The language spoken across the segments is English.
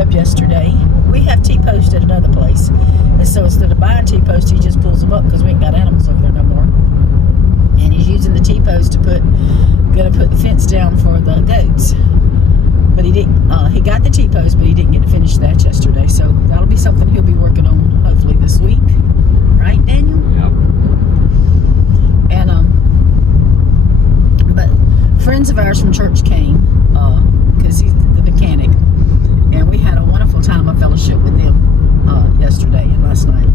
Up yesterday. We have T-post at another place, and so instead of buying T-post, he just pulls them up because we ain't got animals over there no more. And he's using the T-post to gonna put the fence down for the goats. But he didn't. He got the T-post, but he didn't get to finish that yesterday. So that'll be something he'll be working on hopefully this week, right, Daniel? Yep. And but friends of ours from church came because he's the mechanic. And we had a wonderful time of fellowship with them yesterday and last night.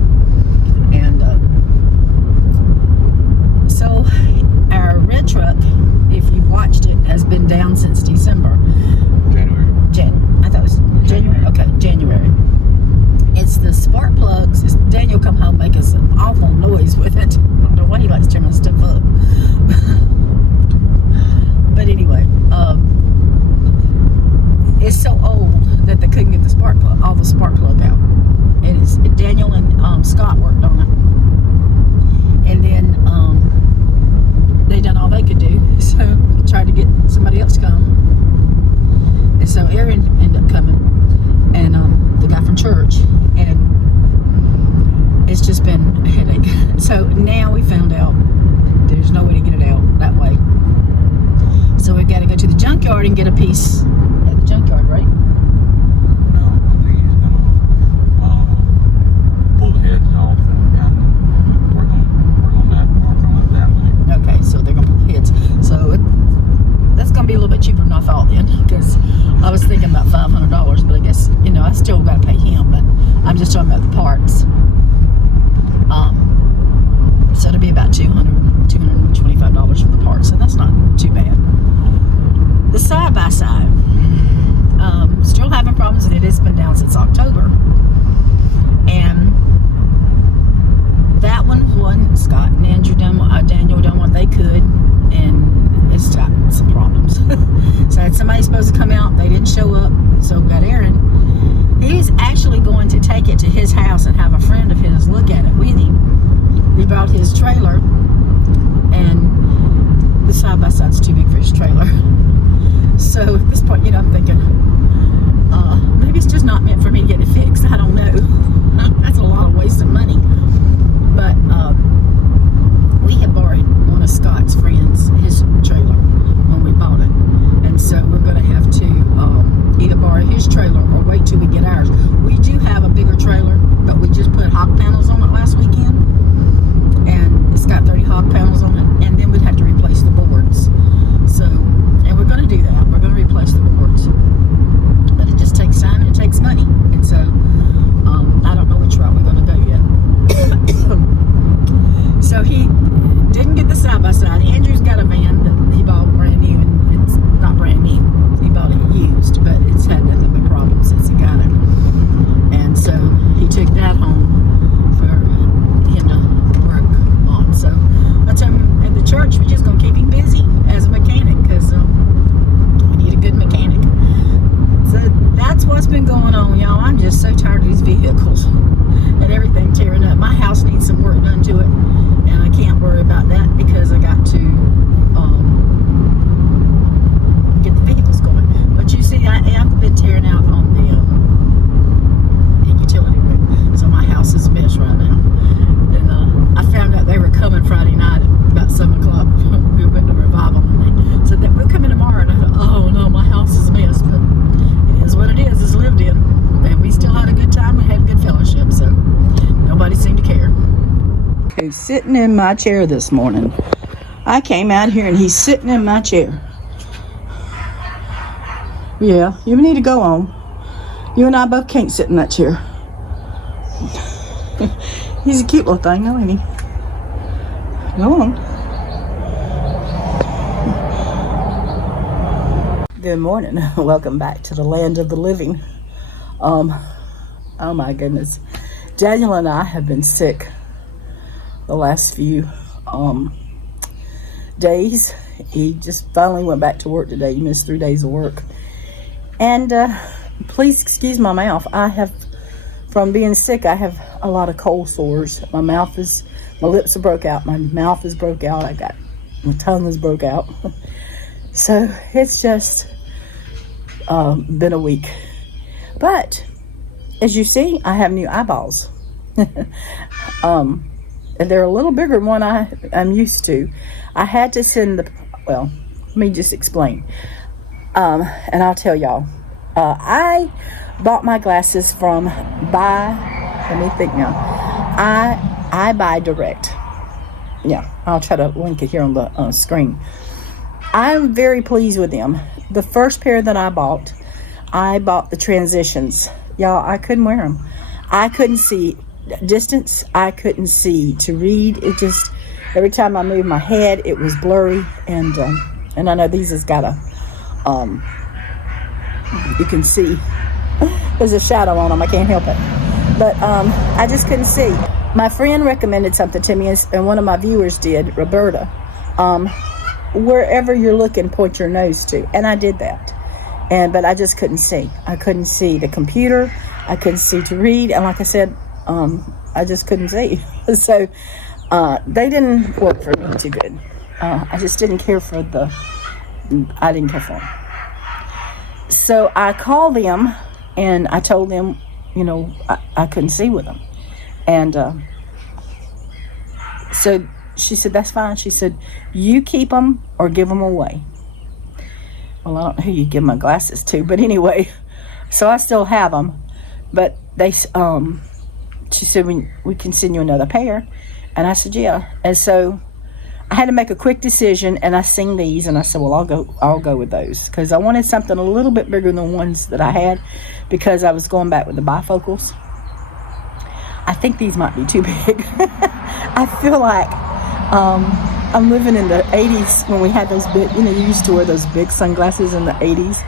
And so our red truck, if you watched it, has been down since December. January. I thought it was January? Okay, January. It's the spark plugs. Daniel come home making some awful noise with it. I don't know why he likes tearing stuff up. But anyway, it's so old that they couldn't get the all the spark plug out. And Daniel and Scott worked on it, and then they done all they could do. So we tried to get somebody else to come, and so Aaron ended up coming, and the guy from church, and it's just been a headache. So now we found out there's no way to get it out that way. So we got to go to the junkyard and get a piece at the junkyard, right? Be a little bit cheaper than I thought then, because I was thinking about $500, but I guess, I still got to pay him, but I'm just talking about the parts. So it'll be about $225 for the parts, and that's not too bad. The side-by-side, still having problems with it. It's been down since October, and that one Scott and Andrew Daniel done what they could, and it's got some problems. So I had somebody supposed to come out, they didn't show up, so we got Aaron. He's actually going to take it to his house and have a friend of his look at it with him. He brought his trailer, and the side-by-side's too big for his trailer. So at this point, I'm thinking, maybe it's just not meant for me to get it fixed. I don't know. That's a lot of wasted money. But we had borrowed one of Scott's friends, his trailer, when we bought it. And so we're going to have to either borrow his trailer or wait till we get ours. We do have a bigger trailer, but we just put hog panels on it last weekend. And it's got 30 hog panels on it. And then we'd have to replace the boards. So, and we're going to do that. We're going to replace the boards. But it just takes time and it takes money. And so, I don't know which route we're going to go yet. So he didn't get the side-by-side. Andrew's got a van that he bought brand new, and it's not brand new. He bought it used, but it's had nothing but problems since he got it. And so he took that home for him to work on. So I told him at the church, we're just going to keep him busy as a mechanic, because we need a good mechanic. So that's what's been going on, y'all. I'm just so tired of these vehicles and everything tearing up. My house needs some work done to it, and I can't worry about that because I got to sitting in my chair this morning. I came out here and he's sitting in my chair. Yeah, you need to go on. You and I both can't sit in that chair. He's a cute little thing, though, ain't he? Go on. Good morning. Welcome back to the land of the living. Oh my goodness. Daniel and I have been sick the last few days. He just finally went back to work today. He missed 3 days of work. And please excuse my mouth. From being sick, I have a lot of cold sores. My lips are broke out. My mouth is broke out. My tongue is broke out. So it's just been a week. But as you see, I have new eyeballs. And they're a little bigger than one I'm used to. I had to send let me just explain. And I'll tell y'all. I bought my glasses from let me think now. I buy direct. Yeah, I'll try to link it here on the screen. I'm very pleased with them. The first pair that I bought the transitions. Y'all, I couldn't wear them. I couldn't see distance. I couldn't see to read. It just, every time I moved my head, it was blurry. And I know these has got you can see there's a shadow on them. I can't help it. But I just couldn't see. My friend recommended something to me, and one of my viewers did, Roberta. Wherever you're looking, point your nose to. And I did that. But I just couldn't see. I couldn't see the computer. I couldn't see to read. And like I said, I just couldn't see. So they didn't work for me too good. I just didn't care for them. So I called them and I told them, I couldn't see with them. And so she said, that's fine. She said, you keep them or give them away. Well, I don't know who you give my glasses to, but anyway, so I still have them. But she said, we can send you another pair. And I said, yeah. And so I had to make a quick decision, and I seen these, and I said, well, I'll go with those, because I wanted something a little bit bigger than the ones that I had, because I was going back with the bifocals. I think these might be too big. I feel like I'm living in the 80s when we had those big, you used to wear those big sunglasses in the 80s.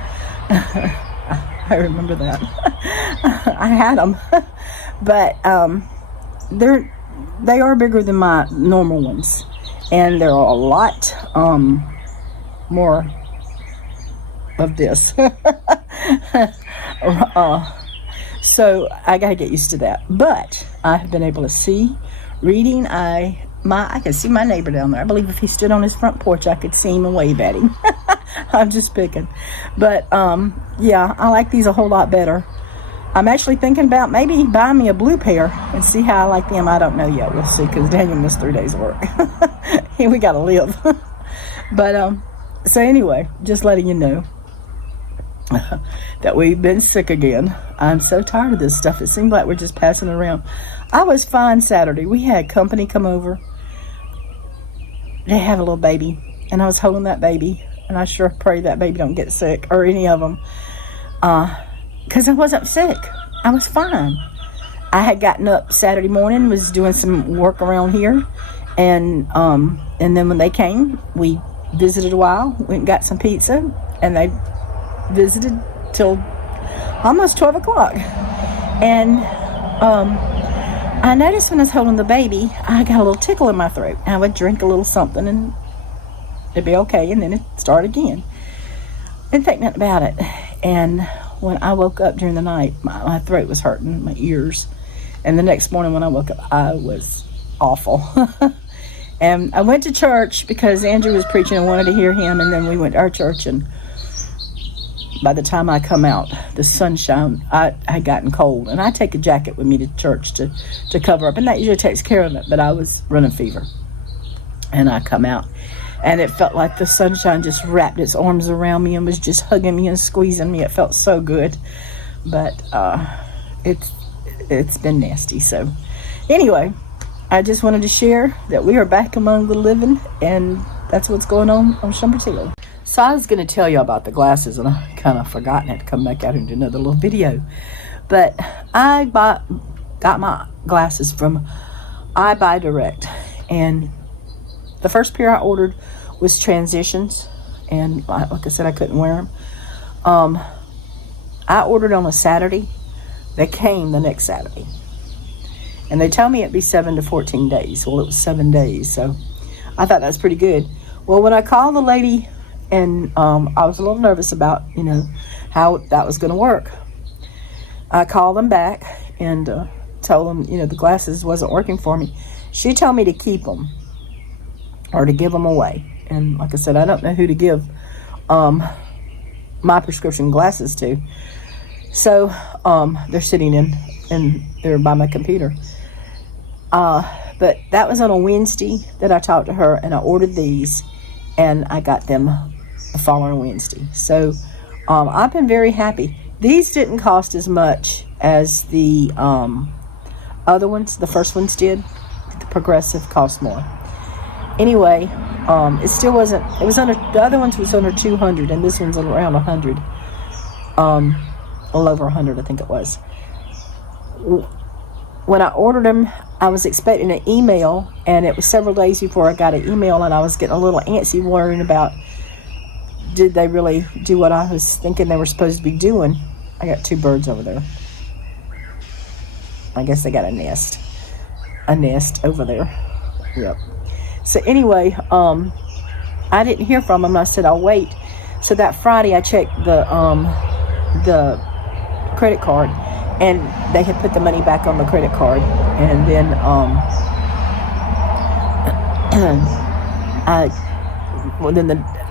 I remember that. I had them. But they are bigger than my normal ones. And they're a lot more of this. So I got to get used to that. But I have been able to see. Reading, I can see my neighbor down there. I believe if he stood on his front porch, I could see him and wave at him. I'm just picking. But, yeah, I like these a whole lot better. I'm actually thinking about maybe buying me a blue pair and see how I like them. I don't know yet. We'll see, because Daniel missed 3 days of work. We got to live. But, so anyway, just letting you know that we've been sick again. I'm so tired of this stuff. It seems like we're just passing it around. I was fine Saturday. We had company come over. They have a little baby, and I was holding that baby, and I sure pray that baby don't get sick, or any of them, because I wasn't sick. I was fine. I had gotten up Saturday morning, was doing some work around here, and then when they came, we visited a while, went and got some pizza, and they visited till almost 12 o'clock. And I noticed when I was holding the baby, I got a little tickle in my throat. I would drink a little something and it'd be okay, and then it'd start again. Didn't think nothing about it. And when I woke up during the night, my throat was hurting, my ears. And the next morning when I woke up, I was awful. And I went to church because Andrew was preaching and wanted to hear him, and then we went to our church, and by the time I come out, the sunshine, I had gotten cold. And I take a jacket with me to church to cover up, and that usually takes care of it, but I was running fever. And I come out, and it felt like the sunshine just wrapped its arms around me and was just hugging me and squeezing me. It felt so good. But it's been nasty. So anyway, I just wanted to share that we are back among the living, and that's what's going on Shumpert Hill. So I was going to tell you about the glasses, and I kind of forgotten it to come back out and do another little video. But I got my glasses from I Buy Direct, and the first pair I ordered was Transitions, and like I said, I couldn't wear them. I ordered on a Saturday. They came the next Saturday, and they told me it'd be 7 to 14 days. Well, it was 7 days, so I thought that's pretty good. Well, when I called the lady, and I was a little nervous about, how that was going to work. I called them back and told them, the glasses wasn't working for me. She told me to keep them or to give them away. And like I said, I don't know who to give my prescription glasses to. So they're sitting in there by my computer. But that was on a Wednesday that I talked to her, and I ordered these, and I got them the following Wednesday. So I've been very happy. These didn't cost as much as the other ones. The first ones did. The Progressive cost more. Anyway, it still wasn't. It was under. The other ones was under 200, and this one's around 100. A little over 100, I think it was. When I ordered them, I was expecting an email, and it was several days before I got an email, and I was getting a little antsy, worrying about, did they really do what I was thinking they were supposed to be doing? I got 2 birds over there. I guess they got a nest over there. Yep. So anyway, I didn't hear from them. I said I'll wait. So that Friday, I checked the credit card, and they had put the money back on the credit card. And then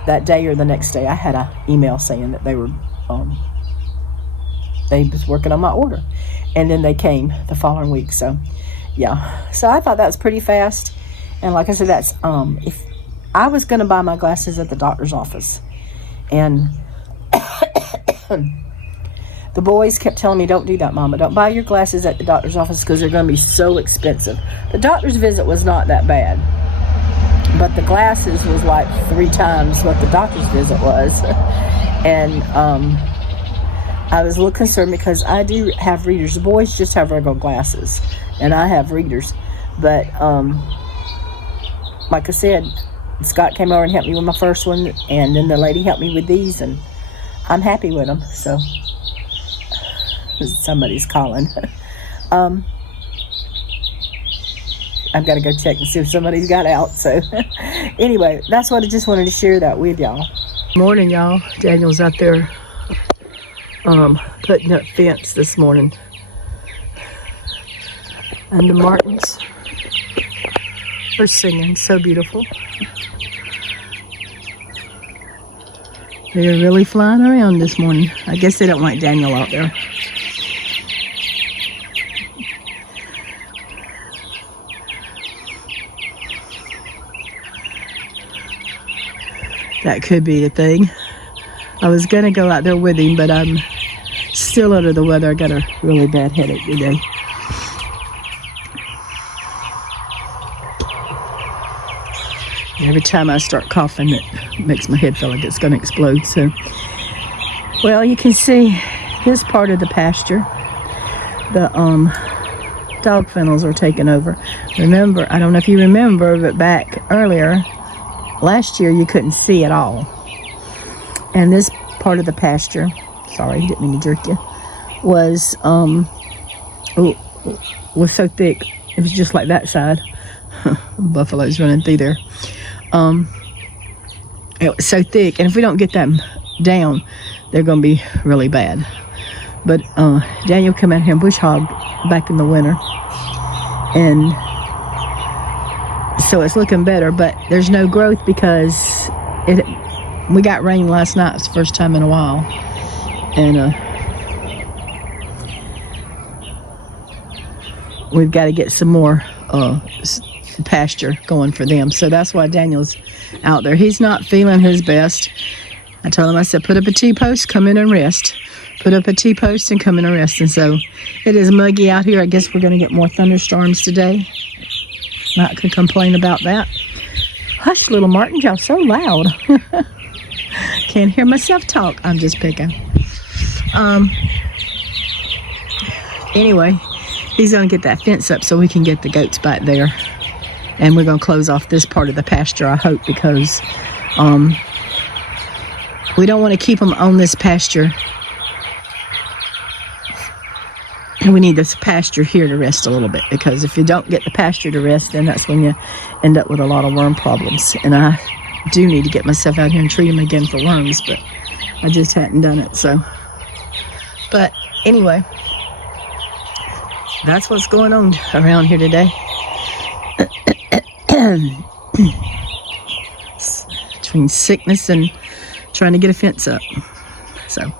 that day or the next day, I had an email saying that they was working on my order, and then they came the following week. So yeah, so I thought that was pretty fast. And like I said, that's if I was going to buy my glasses at the doctor's office, and the boys kept telling me, don't do that, Mama. Don't buy your glasses at the doctor's office because they're going to be so expensive. The doctor's visit was not that bad, but the glasses was like 3 times what the doctor's visit was. And I was a little concerned because I do have readers. The boys just have regular glasses, and I have readers. But like I said, Scott came over and helped me with my first one, and then the lady helped me with these, and I'm happy with them. So somebody's calling. I've got to go check and see if somebody's got out. So anyway, that's what I just wanted to share that with y'all. Morning, y'all. Daniel's out there putting up fence this morning, and the martins are singing. So beautiful. They're really flying around this morning. I guess they don't like Daniel out there. That could be the thing. I was going to go out there with him, but I'm still under the weather. I got a really bad headache today. Every time I start coughing, it makes my head feel like it's going to explode. So, well, you can see this part of the pasture. The dog fennels are taking over. Remember, I don't know if you remember, but back earlier, last year, you couldn't see at all. And this part of the pasture, sorry, didn't mean to jerk you, was so thick. It was just like that side. Buffaloes running through there. It was so thick, and if we don't get them down, they're going to be really bad. But Daniel came out here and bush hogged back in the winter, and so it's looking better, but there's no growth because we got rain last night. It's the first time in a while, and we've got to get some more pasture going for them. So that's why Daniel's out there. He's not feeling his best. I told him, I said, put up a T-post, come in and rest. Put up a T-post and come in and rest. And so it is muggy out here. I guess we're going to get more thunderstorms today. Not gonna complain about that. Hush, little Martin, y'all so loud. Can't hear myself talk. I'm just picking. Anyway, he's gonna get that fence up so we can get the goats back there. And we're gonna close off this part of the pasture, I hope, because we don't want to keep them on this pasture. And we need this pasture here to rest a little bit, because if you don't get the pasture to rest, then that's when you end up with a lot of worm problems. And I do need to get myself out here and treat them again for worms, but I just hadn't done it. So, but anyway, that's what's going on around here today. Between sickness and trying to get a fence up. So.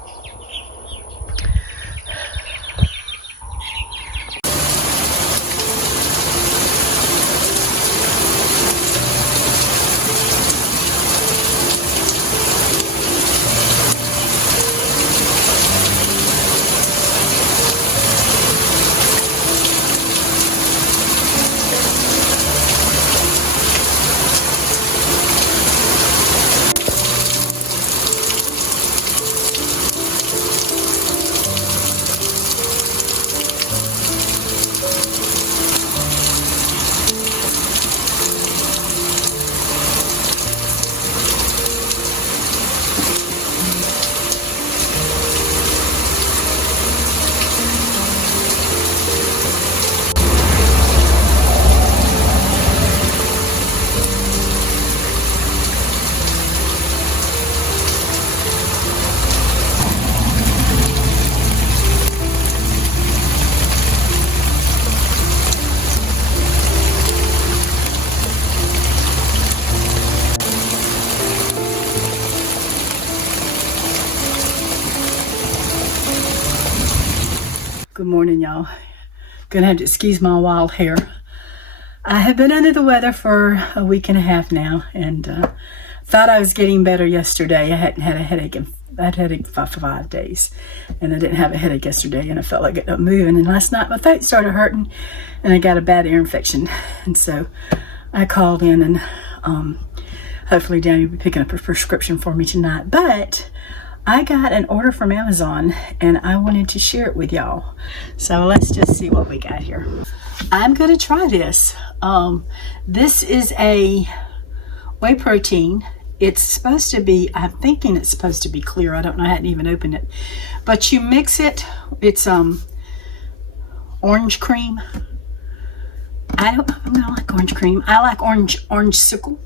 Good morning, y'all. Gonna have to excuse my wild hair. I have been under the weather for a week and a half now, and thought I was getting better yesterday. I hadn't had a headache, and I'd had a headache for 5 days, and I didn't have a headache yesterday, and I felt like getting up moving. And last night my throat started hurting, and I got a bad ear infection, and so I called in, and hopefully Danny will be picking up a prescription for me tonight. But I got an order from Amazon, and I wanted to share it with y'all. So let's just see what we got here. I'm going to try this. This is a whey protein. It's supposed to be, I'm thinking it's supposed to be clear. I don't know, I hadn't even opened it. But you mix it, it's orange cream. I don't like orange cream. I like orange sickle.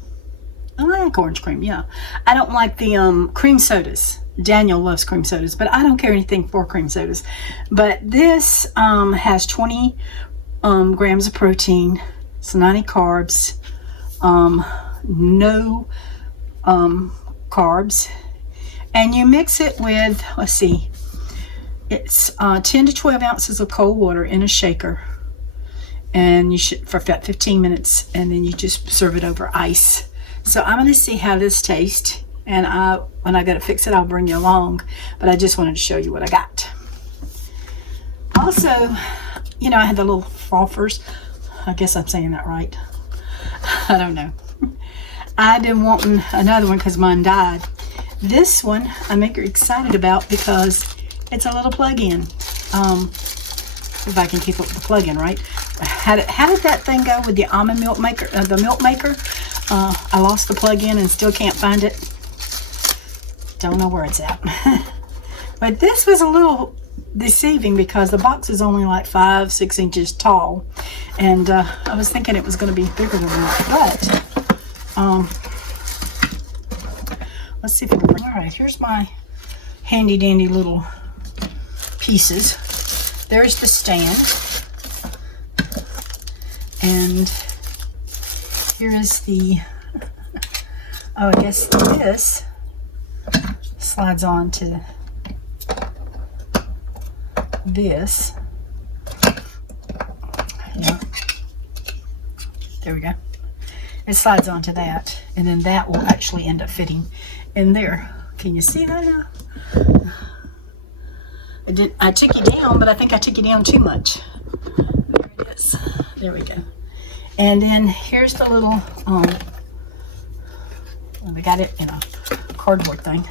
I like orange cream, yeah. I don't like the cream sodas. Daniel loves cream sodas, but I don't care anything for cream sodas. But this has 20 grams of protein. It's 90 carbs. No carbs. And you mix it with, let's see, it's 10 to 12 ounces of cold water in a shaker. And you should, for about 15 minutes, and then you just serve it over ice. So I'm going to see how this tastes. And when I go to fix it, I'll bring you along. But I just wanted to show you what I got. Also, you know, I had the little frothers. I guess I'm saying that right. I don't know. I've been wanting another one because mine died. This one I'm excited about because it's a little plug-in. If I can keep up with the plug-in, right? How did that thing go with the almond milk maker? The milk maker? I lost the plug-in and still can't find it. Don't know where it's at. But this was a little deceiving because the box is only like 5-6 inches tall, and I was thinking it was going to be bigger than that. But let's see if we can. All right, here's my handy dandy little pieces. There's the stand, and here is the, oh, I guess this slides on to this. Yeah, there we go. It slides onto that, and then that will actually end up fitting in there. Can you see that now? I took you down, but I think I took you down too much. There it is. There we go. And then here's the little, I got it in a cardboard thing.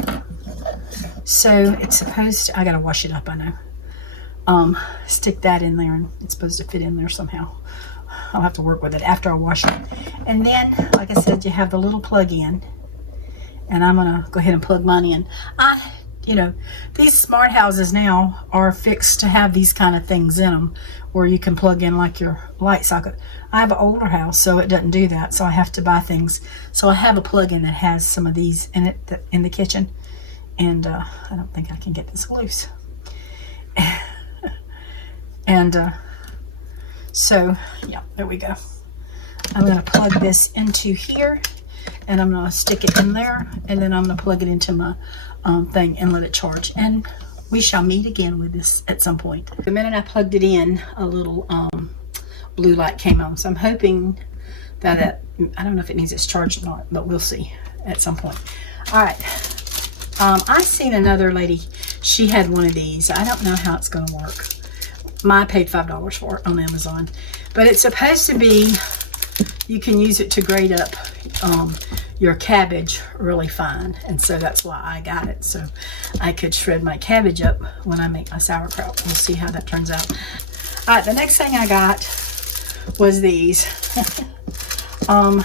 So it's supposed to, I gotta wash it up, I know. Stick that in there, and it's supposed to fit in there somehow. I'll have to work with it after I wash it. And then, like I said, you have the little plug-in. And I'm gonna go ahead and plug mine in. You know, these smart houses now are fixed to have these kind of things in them where you can plug in like your light socket. I have an older house, so it doesn't do that, so I have to buy things. So I have a plug-in that has some of these in it in the kitchen, and I don't think I can get this loose. And so yeah, there we go. I'm going to plug this into here, and I'm going to stick it in there, and then I'm going to plug it into my thing and let it charge, and we shall meet again with this at some point. The minute I plugged it in, a little blue light came on, so I'm hoping that I don't know if it needs its charge or not, but we'll see at some point. All right, I seen another lady, she had one of these. I don't know how it's going to work. I paid $5 for it on Amazon, but it's supposed to be, you can use it to grate up your cabbage really fine, and so that's why I got it, so I could shred my cabbage up when I make my sauerkraut. We'll see how that turns out. All right, the next thing I got was these. I'll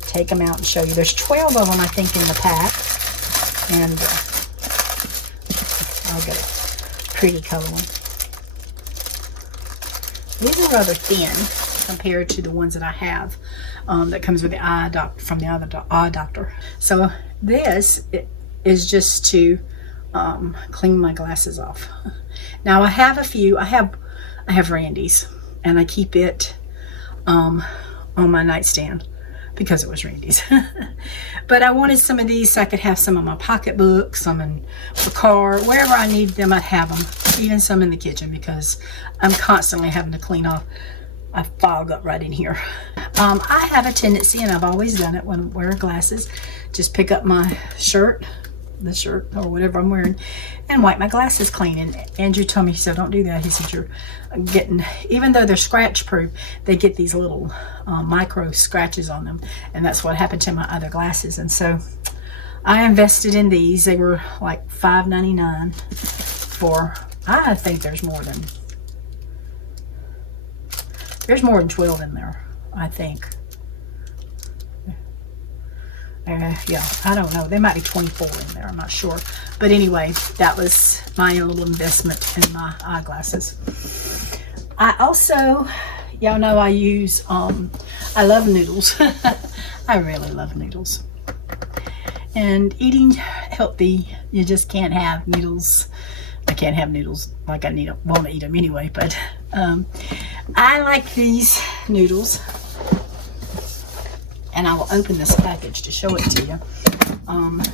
take them out and show you. There's 12 of them, I think, in the pack, and I'll get a pretty color one. These are rather thin compared to the ones that I have that comes with the eye doctor from the other eye doctor. So this is just to clean my glasses off. Now I have a few. I have Randy's, and I keep it on my nightstand because it was Randy's. But I wanted some of these so I could have some in my pocketbook, some in the car, wherever I need them, I'd have them. Even some in the kitchen because I'm constantly having to clean off. I fog up right in here. I have a tendency, and I've always done it when I wear glasses, just pick up my shirt, the shirt or whatever I'm wearing, and wipe my glasses clean. And Andrew told me, he said, don't do that. He said, you're getting, even though they're scratch proof, they get these little micro scratches on them. And that's what happened to my other glasses. And so I invested in these. They were like $5.99 for, I think there's more than 12 in there, I think. Yeah, I don't know. There might be 24 in there. I'm not sure. But anyway, that was my little investment in my eyeglasses. I also, y'all know I use, I love noodles. I really love noodles. And eating healthy, you just can't have noodles. I can't have noodles like I want to eat them anyway, but I like these noodles, and I will open this package to show it to you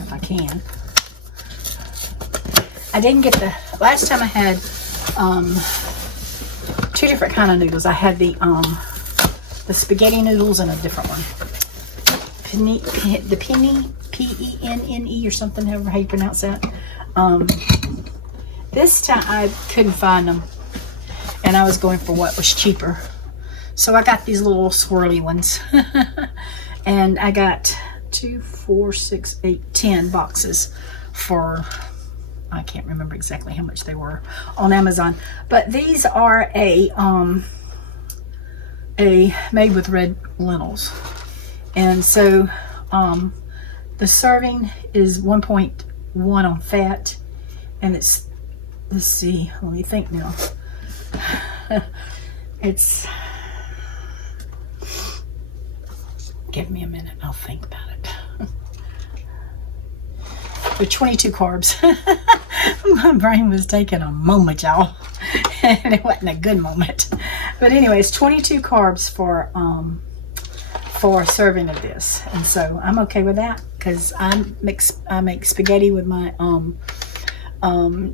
if I can. I didn't get the last time I had two different kind of noodles. I had the spaghetti noodles and a different one, the penny P-E-N-N-E or something, however how you pronounce that. This time I couldn't find them, and I was going for what was cheaper. So I got these little swirly ones. And I got 2, 4, 6, 8, 10 boxes for, I can't remember exactly how much they were on Amazon. But these are a made with red lentils. And so the serving is 1.1 on fat, and it's, let's see, let me think now. It's, give me a minute, I'll think about it. With 22 carbs. My brain was taking a moment, y'all. And it wasn't a good moment. But anyways, 22 carbs for a serving of this. And so I'm okay with that, because I make spaghetti with my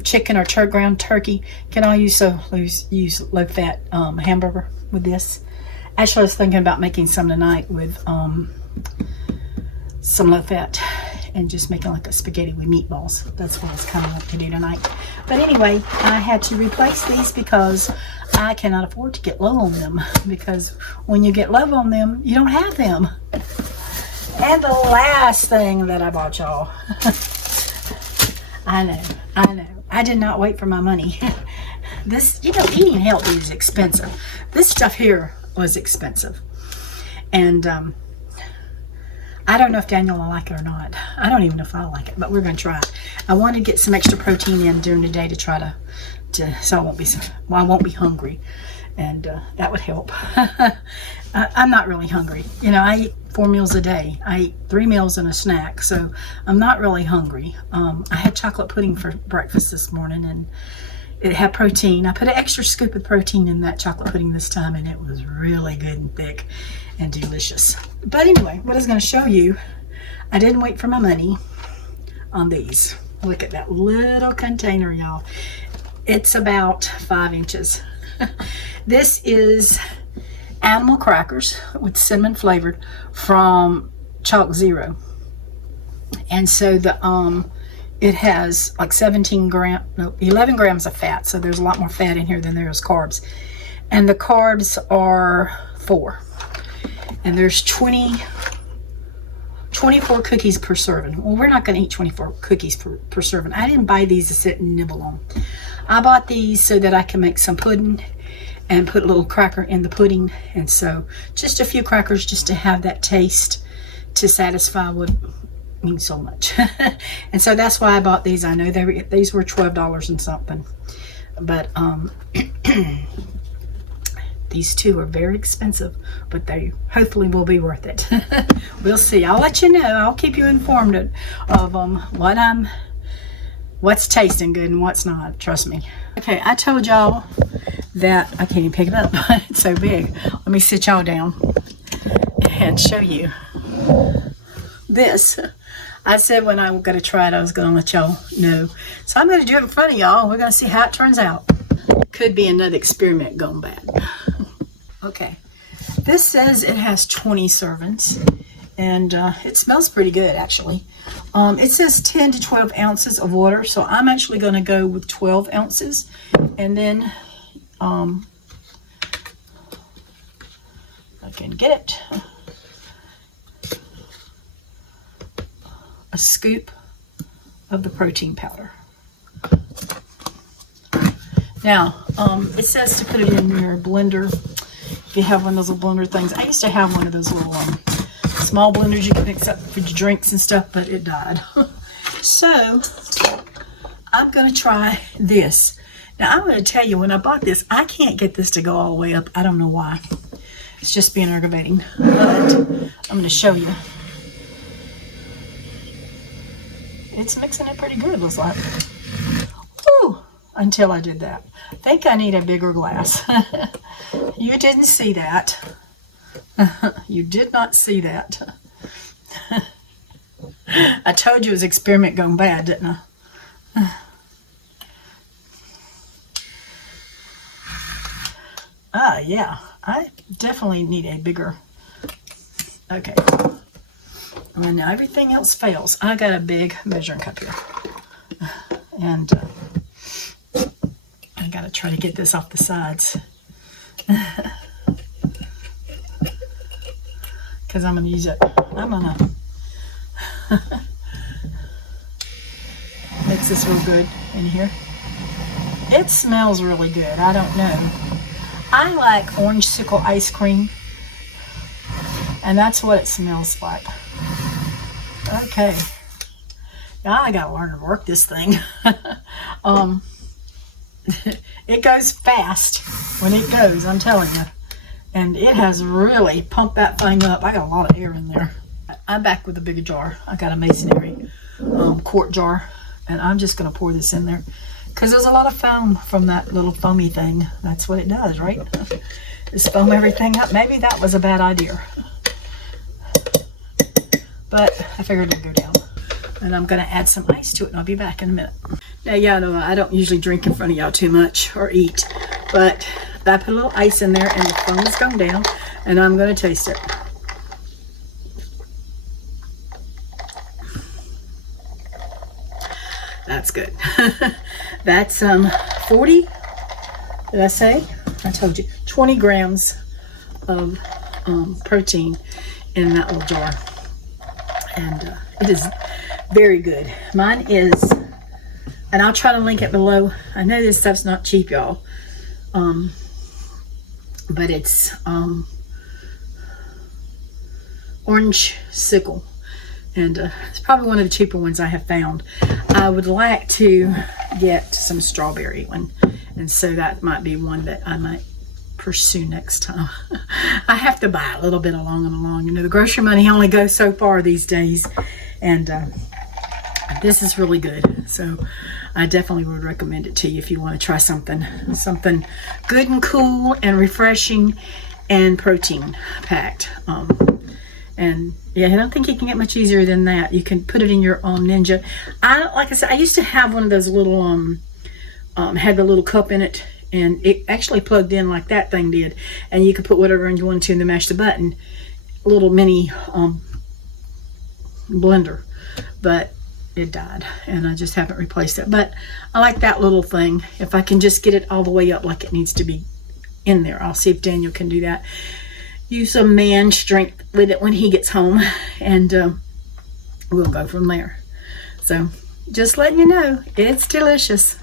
chicken or ground turkey. Can I use low fat hamburger with this? Actually, I was thinking about making some tonight with some low fat and just making like a spaghetti with meatballs. That's what I was kind of like to do tonight. But anyway, I had to replace these because I cannot afford to get low on them, because when you get low on them, you don't have them. And the last thing that I bought y'all, I know, I did not wait for my money. This, you know, eating healthy is expensive. This stuff here was expensive. And I don't know if Daniel will like it or not. I don't even know if I'll like it, but we're going to try it. I want to get some extra protein in during the day to try to so I won't be hungry. And that would help. I'm not really hungry. You know, I eat 4 meals a day. I eat 3 meals and a snack, so I'm not really hungry. I had chocolate pudding for breakfast this morning, and it had protein. I put an extra scoop of protein in that chocolate pudding this time, and it was really good and thick and delicious. But anyway, what I was going to show you, I didn't wait for my money on these. Look at that little container, y'all. It's about 5 inches. This is animal crackers with cinnamon flavored from Chalk Zero. And so the it has like 11 grams of fat, so there's a lot more fat in here than there is carbs. And the carbs are 4. And there's 24 cookies per serving. Well, we're not going to eat 24 cookies per serving. I didn't buy these to sit and nibble on. I bought these so that I can make some pudding and put a little cracker in the pudding. And so just a few crackers just to have that taste to satisfy would mean so much. And so that's why I bought these. I know these were $12 and something. But these two are very expensive, but they hopefully will be worth it. We'll see. I'll let you know. I'll keep you informed of what's tasting good and what's not. Trust me. Okay, I told y'all that I can't even pick it up. It's so big. Let me sit y'all down and show you this. I said when I was going to try it, I was going to let y'all know. So I'm going to do it in front of y'all. We're going to see how it turns out. Could be another experiment gone bad. Okay, this says it has 20 servings, and it smells pretty good, actually. It says 10 to 12 ounces of water, so I'm actually going to go with 12 ounces. And then I can get it. A scoop of the protein powder. Now, it says to put it in your blender. If you have one of those little blender things. I used to have one of those little small blenders you can mix up for your drinks and stuff, but it died. So, I'm going to try this. Now, I'm going to tell you, when I bought this, I can't get this to go all the way up. I don't know why. It's just being aggravating. But I'm going to show you. It's mixing it pretty good, looks like. Woo! Until I did that. I think I need a bigger glass. You didn't see that. You did not see that. I told you it was experiment going bad, didn't I? Yeah. I definitely need a bigger. Okay. And now everything else fails. I got a big measuring cup here. And I gotta try to get this off the sides. Because I'm gonna use it. I'm gonna mix this real good in here. It smells really good. I don't know. I like orangesicle ice cream, and that's what it smells like. Okay. Now I gotta learn to work this thing. It goes fast when it goes, I'm telling you. And it has really pumped that thing up. I got a lot of air in there. I'm back with a bigger jar. I got a masonry quart jar, and I'm just going to pour this in there because there's a lot of foam from that little foamy thing. That's what it does, right? Just foam everything up. Maybe that was a bad idea, but I figured it'd go down. And I'm going to add some ice to it, and I'll be back in a minute. Now, y'all know I don't usually drink in front of y'all too much or eat, but I put a little ice in there, and the foam is going down, and I'm going to taste it. That's good. That's 40, did I say? I told you, 20 grams of protein in that little jar. And it is very good. Mine is, and I'll try to link it below. I know this stuff's not cheap, y'all. But it's orange sickle. And it's probably one of the cheaper ones I have found. I would like to get some strawberry one. And so that might be one that I might pursue next time. I have to buy a little bit along and along. You know, the grocery money only goes so far these days. And this is really good. So I definitely would recommend it to you if you want to try something good and cool and refreshing and protein packed. And yeah, I don't think you can get much easier than that. You can put it in your own Ninja. Like I said, I used to have one of those little had the little cup in it, and it actually plugged in like that thing did, and you could put whatever you wanted to and then mash the button. Little mini blender, but it died, and I just haven't replaced it. But I like that little thing. If I can just get it all the way up like it needs to be in there, I'll see if Daniel can do that. Use some man strength with it when he gets home, and we'll go from there. So just letting you know, it's delicious.